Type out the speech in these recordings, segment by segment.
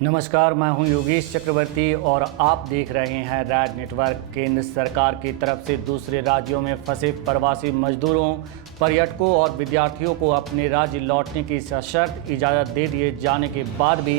नमस्कार, मैं हूं योगेश चक्रवर्ती और आप देख रहे हैं रैड नेटवर्क। केंद्र सरकार की तरफ से दूसरे राज्यों में फंसे प्रवासी मजदूरों, पर्यटकों और विद्यार्थियों को अपने राज्य लौटने की सशर्त इजाज़त दे दिए जाने के बाद भी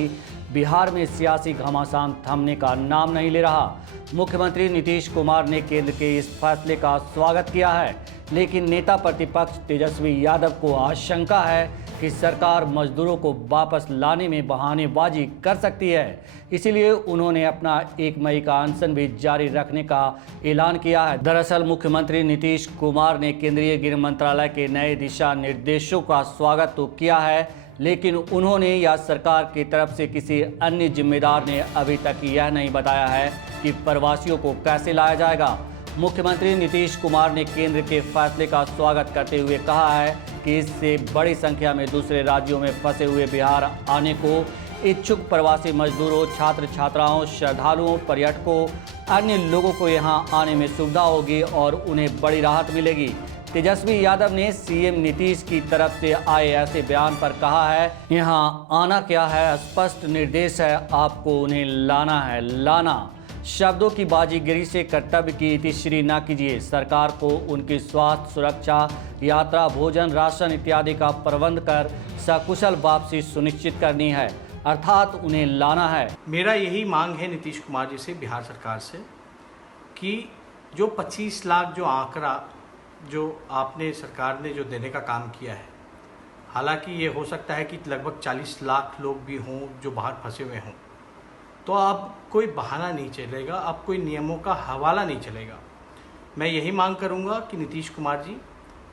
बिहार में सियासी घमासान थमने का नाम नहीं ले रहा। मुख्यमंत्री नीतीश कुमार ने केंद्र के इस फैसले का स्वागत किया है, लेकिन नेता प्रतिपक्ष तेजस्वी यादव को आशंका है कि सरकार मजदूरों को वापस लाने में बहानेबाजी कर सकती है। इसीलिए उन्होंने अपना 1 मई का अनशन भी जारी रखने का ऐलान किया है। दरअसल मुख्यमंत्री नीतीश कुमार ने केंद्रीय गृह मंत्रालय के नए दिशा निर्देशों का स्वागत तो किया है, लेकिन उन्होंने या सरकार की तरफ से किसी अन्य जिम्मेदार ने अभी तक यह नहीं बताया है कि प्रवासियों को कैसे लाया जाएगा। मुख्यमंत्री नीतीश कुमार ने केंद्र के फैसले का स्वागत करते हुए कहा है कि इससे बड़ी संख्या में दूसरे राज्यों में फंसे हुए बिहार आने को इच्छुक प्रवासी मजदूरों, छात्र छात्राओं, श्रद्धालुओं, पर्यटकों, अन्य लोगों को यहां आने में सुविधा होगी और उन्हें बड़ी राहत मिलेगी। तेजस्वी यादव ने सीएम नीतीश की तरफ से आए ऐसे बयान पर कहा है, यहां आना क्या है, स्पष्ट निर्देश है, आपको उन्हें लाना है, लाना। शब्दों की बाजीगरी से कर्तव्य की इतिश्री न कीजिए। सरकार को उनकी स्वास्थ्य सुरक्षा, यात्रा, भोजन, राशन इत्यादि का प्रबंध कर सकुशल वापसी सुनिश्चित करनी है, अर्थात उन्हें लाना है। मेरा यही मांग है नीतीश कुमार जी से, बिहार सरकार से, कि जो 25 लाख जो आंकड़ा जो आपने सरकार ने जो देने का काम किया है, हालांकि ये हो सकता है कि लगभग 40 लाख लोग भी हों जो बाहर फंसे हुए हों, तो अब कोई बहाना नहीं चलेगा, अब कोई नियमों का हवाला नहीं चलेगा। मैं यही मांग करूंगा कि नीतीश कुमार जी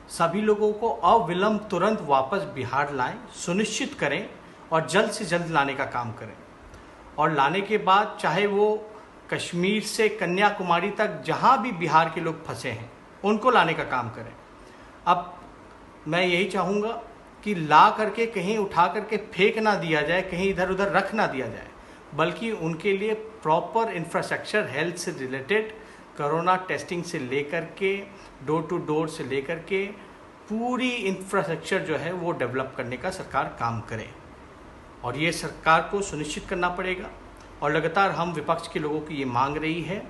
सभी लोगों को अविलंब तुरंत वापस बिहार लाएं, सुनिश्चित करें और जल्द से जल्द लाने का काम करें। और लाने के बाद चाहे वो कश्मीर से कन्याकुमारी तक जहां भी बिहार के लोग फंसे हैं उनको लाने का काम करें। अब मैं यही चाहूँगा कि ला करके कहीं उठा करके फेंक ना दिया जाए, कहीं इधर उधर रख ना दिया जाए, बल्कि उनके लिए प्रॉपर इंफ्रास्ट्रक्चर, हेल्थ से रिलेटेड, कोरोना टेस्टिंग से लेकर के, डोर टू डोर से लेकर के पूरी इंफ्रास्ट्रक्चर जो है वो डेवलप करने का सरकार काम करे। और ये सरकार को सुनिश्चित करना पड़ेगा। और लगातार हम विपक्ष के लोगों की ये मांग रही है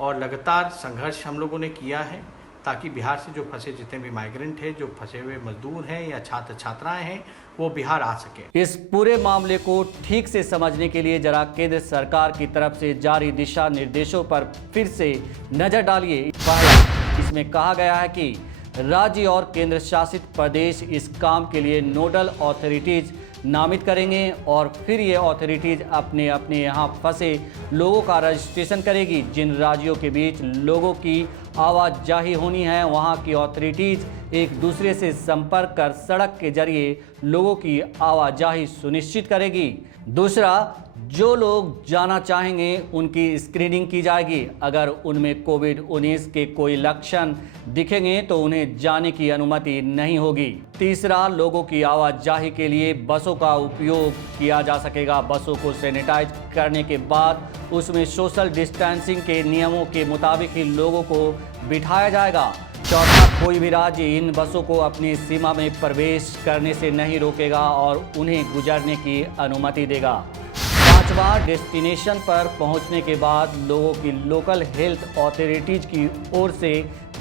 और लगातार संघर्ष हम लोगों ने किया है ताकि बिहार से जो फंसे जितने भी माइग्रेंट हैं, जो फंसे हुए मजदूर हैं या छात्र छात्राएं हैं, वो बिहार आ सके। इस पूरे मामले को ठीक से समझने के लिए जरा केंद्र सरकार की तरफ से जारी दिशा निर्देशों पर फिर से नजर डालिए। पहला, इसमें कहा गया है कि राज्य और केंद्र शासित प्रदेश इस काम के लिए नोडल अथॉरिटीज नामित करेंगे और फिर ये अथॉरिटीज अपने अपने यहाँ फंसे लोगों का रजिस्ट्रेशन करेगी। जिन राज्यों के बीच लोगों की आवाजाही होनी है, वहाँ की अथॉरिटीज एक दूसरे से संपर्क कर सड़क के जरिए लोगों की आवाजाही सुनिश्चित करेगी। दूसरा, जो लोग जाना चाहेंगे उनकी स्क्रीनिंग की जाएगी। अगर उनमें कोविड-19 के कोई लक्षण दिखेंगे तो उन्हें जाने की अनुमति नहीं होगी। तीसरा, लोगों की आवाजाही के लिए बसों का उपयोग किया जा सकेगा। बसों को सैनिटाइज करने के बाद उसमें सोशल डिस्टेंसिंग के नियमों के मुताबिक ही लोगों को बिठाया जाएगा। चौथा, कोई भी राज्य इन बसों को अपनी सीमा में प्रवेश करने से नहीं रोकेगा और उन्हें गुजरने की अनुमति देगा। पांचवा, डेस्टिनेशन पर पहुंचने के बाद लोगों की लोकल हेल्थ अथॉरिटीज की ओर से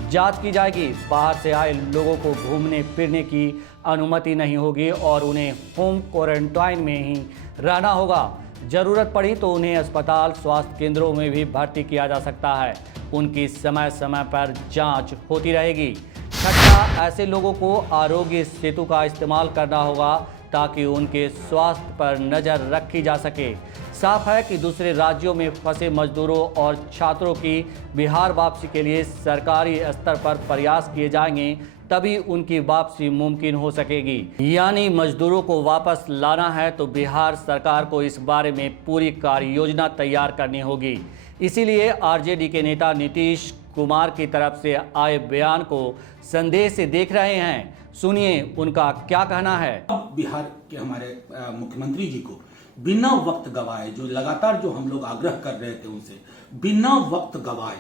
जांच की जाएगी। बाहर से आए लोगों को घूमने फिरने की अनुमति नहीं होगी और उन्हें होम क्वारंटाइन में ही रहना होगा। ज़रूरत पड़ी तो उन्हें अस्पताल, स्वास्थ्य केंद्रों में भी भर्ती किया जा सकता है। उनकी समय समय पर जांच होती रहेगी। छठा, ऐसे लोगों को आरोग्य सेतु का इस्तेमाल करना होगा ताकि उनके स्वास्थ्य पर नज़र रखी जा सके। साफ है कि दूसरे राज्यों में फंसे मजदूरों और छात्रों की बिहार वापसी के लिए सरकारी स्तर पर प्रयास किए जाएंगे, तभी उनकी वापसी मुमकिन हो सकेगी। यानी मजदूरों को वापस लाना है तो बिहार सरकार को इस बारे में पूरी कार्य योजना तैयार करनी होगी। इसीलिए आरजेडी के नेता नीतीश कुमार की तरफ से आए बयान को संदेह से देख रहे हैं। सुनिए उनका क्या कहना है। अब बिहार के हमारे मुख्यमंत्री जी को बिना वक्त गवाए, जो लगातार जो हम लोग आग्रह कर रहे थे उनसे, बिना वक्त गवाए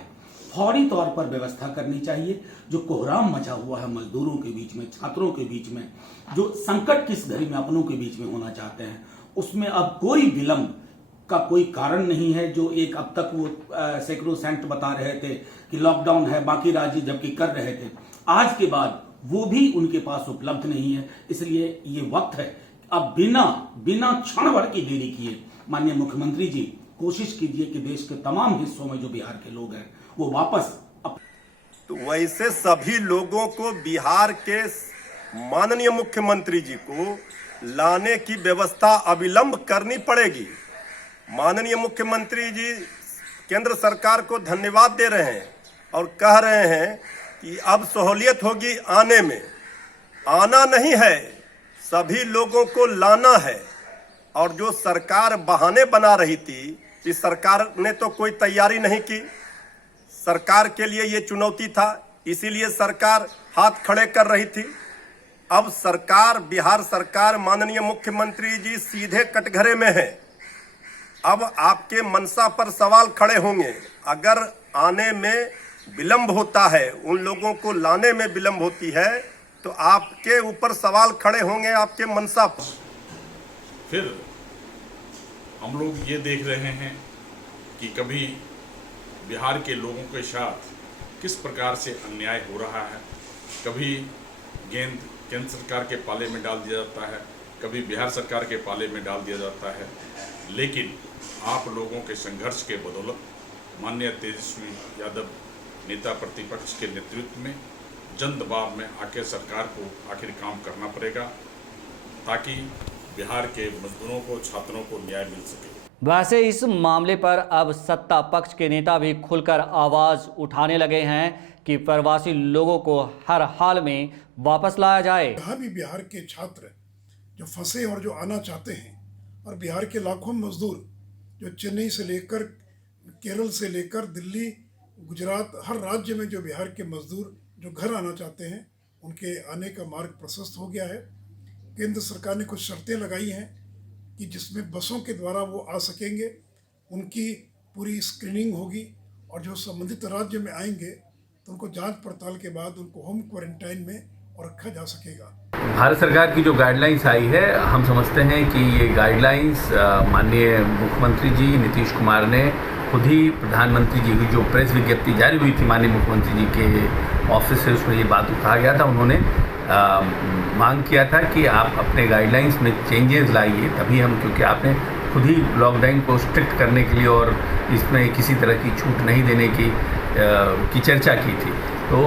फौरी तौर पर व्यवस्था करनी चाहिए। जो कोहराम मचा हुआ है मजदूरों के बीच में, छात्रों के बीच में, जो संकट किस घड़ी में अपनों के बीच में होना चाहते हैं, उसमें अब कोई विलंब का कोई कारण नहीं है। जो एक अब तक वो सैक्रोसेंट बता रहे थे कि लॉकडाउन है, बाकी राज्य जबकि कर रहे थे, आज के बाद वो भी उनके पास उपलब्ध नहीं है। इसलिए ये वक्त है, अब बिना क्षण भर की देरी किए माननीय मुख्यमंत्री जी कोशिश कीजिए कि देश के तमाम हिस्सों में जो बिहार के लोग हैं वो वापस तो वैसे सभी लोगों को बिहार के माननीय मुख्यमंत्री जी को लाने की व्यवस्था अविलंब करनी पड़ेगी। माननीय मुख्यमंत्री जी केंद्र सरकार को धन्यवाद दे रहे हैं और कह रहे हैं कि अब सहूलियत होगी आने में। आना नहीं है, सभी लोगों को लाना है। और जो सरकार बहाने बना रही थी, इस सरकार ने तो कोई तैयारी नहीं की। सरकार के लिए ये चुनौती था, इसीलिए सरकार हाथ खड़े कर रही थी। अब सरकार, बिहार सरकार, माननीय मुख्यमंत्री जी सीधे कटघरे में है। अब आपके मनसा पर सवाल खड़े होंगे। अगर आने में विलंब होता है, उन लोगों को लाने में विलंब होती है, तो आपके ऊपर सवाल खड़े होंगे, आपके मनसा पर। फिर हम लोग ये देख रहे हैं कि कभी बिहार के लोगों के साथ किस प्रकार से अन्याय हो रहा है। कभी गेंद केंद्र सरकार के पाले में डाल दिया जाता है, कभी बिहार सरकार के पाले में डाल दिया जाता है। लेकिन आप लोगों के संघर्ष के बदौलत माननीय तेजस्वी यादव नेता प्रतिपक्ष के नेतृत्व में जन दबाव में आके सरकार को आखिर काम करना पड़ेगा, ताकि बिहार के मजदूरों को, छात्रों को न्याय मिल सके। वैसे इस मामले पर अब सत्ता पक्ष के नेता भी खुलकर आवाज उठाने लगे हैं कि प्रवासी लोगों को हर हाल में वापस लाया जाए। यहाँ भी बिहार के छात्र जो फंसे और जो आना चाहते हैं, और बिहार के लाखों मजदूर जो चेन्नई से लेकर, केरल से लेकर दिल्ली, गुजरात, हर राज्य में जो बिहार के मजदूर जो घर आना चाहते हैं, उनके आने का मार्ग प्रशस्त हो गया है। केंद्र सरकार ने कुछ शर्तें लगाई हैं कि जिसमें बसों के द्वारा वो आ सकेंगे, उनकी पूरी स्क्रीनिंग होगी, और जो संबंधित राज्य में आएंगे तो उनको जांच पड़ताल के बाद उनको होम क्वारंटाइन में रखा जा सकेगा। भारत सरकार की जो गाइडलाइंस आई है, हम समझते हैं कि ये गाइडलाइंस माननीय मुख्यमंत्री जी नीतीश कुमार ने खुद ही प्रधानमंत्री जी की जो प्रेस विज्ञप्ति जारी हुई थी माननीय मुख्यमंत्री जी के ऑफिस से, उसमें ये बात कहा गया था। उन्होंने मांग किया था कि आप अपने गाइडलाइंस में चेंजेस लाइए, तभी हम, क्योंकि आपने खुद ही लॉकडाउन को स्ट्रिक्ट करने के लिए और इसमें किसी तरह की छूट नहीं देने की चर्चा की थी। तो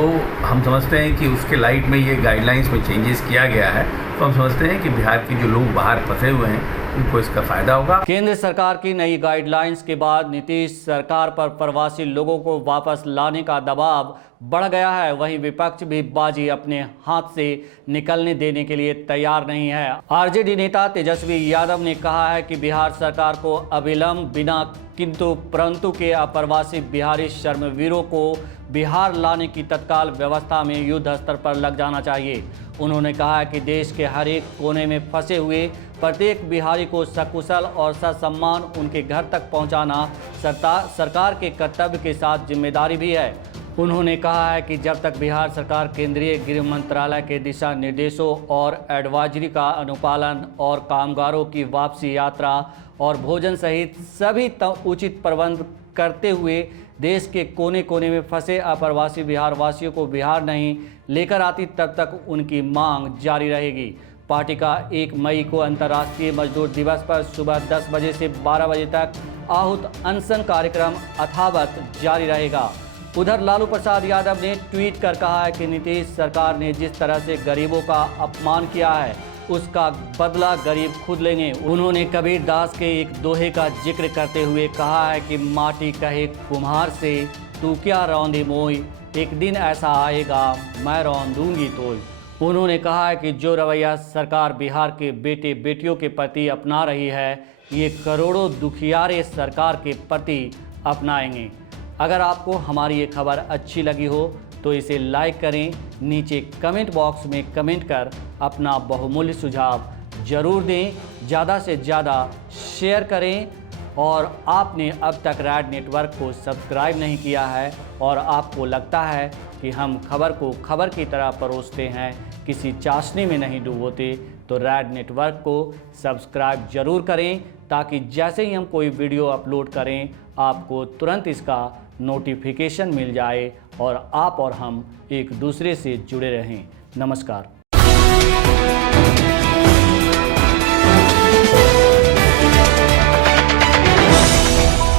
हम समझते हैं कि उसके लाइट में ये गाइडलाइंस में चेंजेस किया गया है। तो हम समझते हैं कि बिहार के जो लोग बाहर फंसे हुए हैं उनको इसका फायदा होगा। केंद्र सरकार की नई गाइडलाइंस के बाद नीतीश सरकार पर प्रवासी लोगों को वापस लाने का दबाव बढ़ गया है। वहीं विपक्ष भी बाजी अपने हाथ से निकलने देने के लिए तैयार नहीं है। आरजेडी नेता तेजस्वी यादव ने कहा है कि बिहार सरकार को अविलंब, बिना किंतु परंतु के अप्रवासी बिहारी श्रमवीरों को बिहार लाने की तत्काल व्यवस्था में युद्ध स्तर पर लग जाना चाहिए। उन्होंने कहा है कि देश के हर एक कोने में फंसे हुए प्रत्येक बिहारी को सकुशल और ससम्मान उनके घर तक पहुंचाना सरकार के कर्तव्य के साथ जिम्मेदारी भी है। उन्होंने कहा है कि जब तक बिहार सरकार केंद्रीय गृह मंत्रालय के दिशा निर्देशों और एडवाइजरी का अनुपालन और कामगारों की वापसी यात्रा और भोजन सहित सभी उचित प्रबंध करते हुए देश के कोने कोने में फंसे अप्रवासी बिहार वासियों को बिहार नहीं लेकर आती, तब तक उनकी मांग जारी रहेगी। पार्टी का 1 मई को अंतर्राष्ट्रीय मजदूर दिवस पर सुबह 10 बजे से 12 बजे तक आहूत अनशन कार्यक्रम यथावत जारी रहेगा। उधर लालू प्रसाद यादव ने ट्वीट कर कहा है कि नीतीश सरकार ने जिस तरह से गरीबों का अपमान किया है उसका बदला गरीब खुद लेंगे। उन्होंने कबीर दास के एक दोहे का जिक्र करते हुए कहा है कि माटी कहे कुम्हार से तू क्या रौंदे मोई, एक दिन ऐसा आएगा मैं रौंद दूंगी तोय। उन्होंने कहा है कि जो रवैया सरकार बिहार के बेटे बेटियों के प्रति अपना रही है, ये करोड़ों दुखियारे सरकार के प्रति अपनाएंगे। अगर आपको हमारी ये खबर अच्छी लगी हो तो इसे लाइक करें, नीचे कमेंट बॉक्स में कमेंट कर अपना बहुमूल्य सुझाव जरूर दें, ज़्यादा से ज़्यादा शेयर करें। और आपने अब तक रैड नेटवर्क को सब्सक्राइब नहीं किया है और आपको लगता है कि हम खबर को खबर की तरह परोसते हैं, किसी चाशनी में नहीं डुबोते, तो रैड नेटवर्क को सब्सक्राइब जरूर करें। ताकि जैसे ही हम कोई वीडियो अपलोड करें आपको तुरंत इसका नोटिफिकेशन मिल जाए और आप और हम एक दूसरे से जुड़े रहें। नमस्कार।